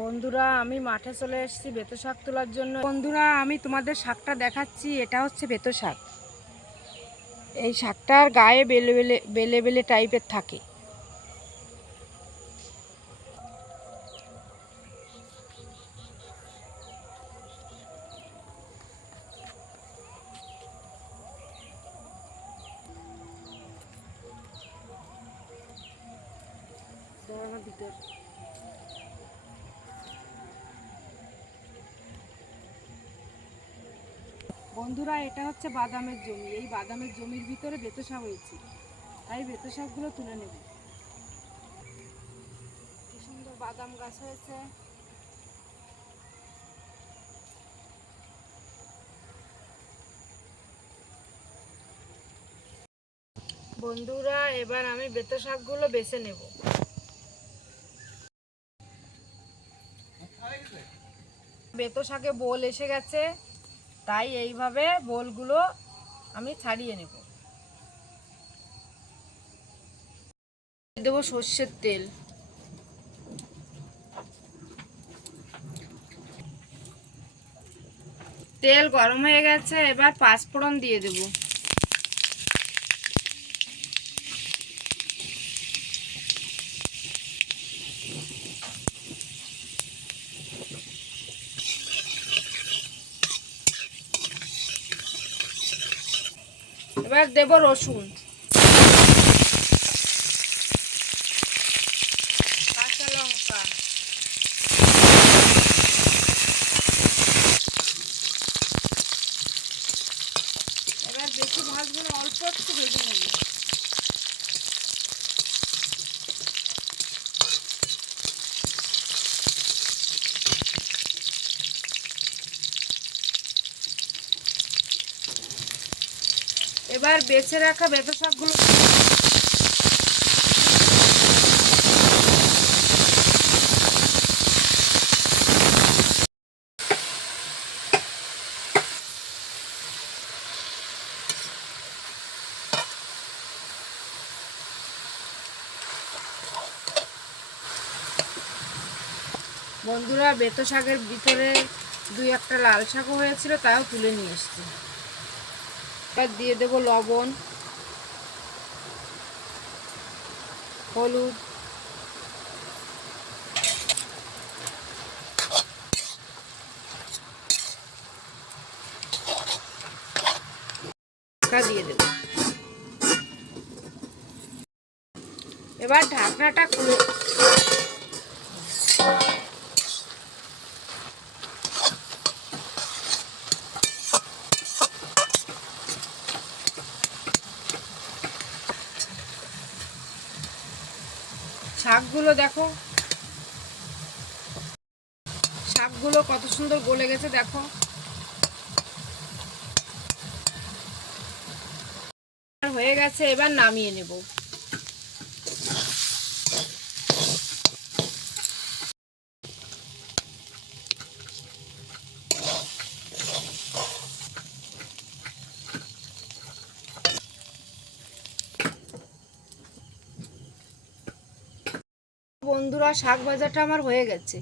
বন্ধুরা আমি মাঠে চলে এসেছি বেতো শাক তোলার জন্য। বন্ধুরা আমি তোমাদের শাকটা দেখাচ্ছি, এটা হচ্ছে বেতো শাক। এই শাকটার গায়ে বেলে বেলে বেলে বেলে টাইপের থাকে। বন্ধুরা এটা হচ্ছে বাদামের জমি। এই বাদামের জমির ভিতরে বেতো শাক হয়েছে, তাই বেতো শাকগুলো তুলে নেব। কি সুন্দর বাদাম গাছ হয়েছে। বন্ধুরা এবার আমি বেতো শাকগুলো বেছে নেব। বেতো শাকে বোল এসে গেছে, তাই এইভাবে বোলগুলো আমি ছাড়িয়ে নেব। দেব সর্ষের তেল। তেল গরম হয়ে গেছে, এবার পাঁচফোড়ন দিয়ে দেব। এবার দেব রসুন, কাঁচা লঙ্কা, এবার বেশি ভাজবো না, অল্প একটু ভেজে নেব। এবার বেছে রাখা বেতো শাকগুলো বন্ধুরা বেতো শাকের ভিতরে দুই একটা লাল শাকও হয়েছিল, তাও তুলে নিয়ে এসছি। এবার দিয়ে দেব লবণ, হলুদ, দিয়ে দেব। এবার ঢাকনাটা খুলে শাকগুলো দেখো, শাকগুলো কত সুন্দর গলে গেছে দেখো। হয়ে গেছে, এবার নামিয়ে নেব। বন্ধুরা শাক ভাজাটা আমার হয়ে গেছে।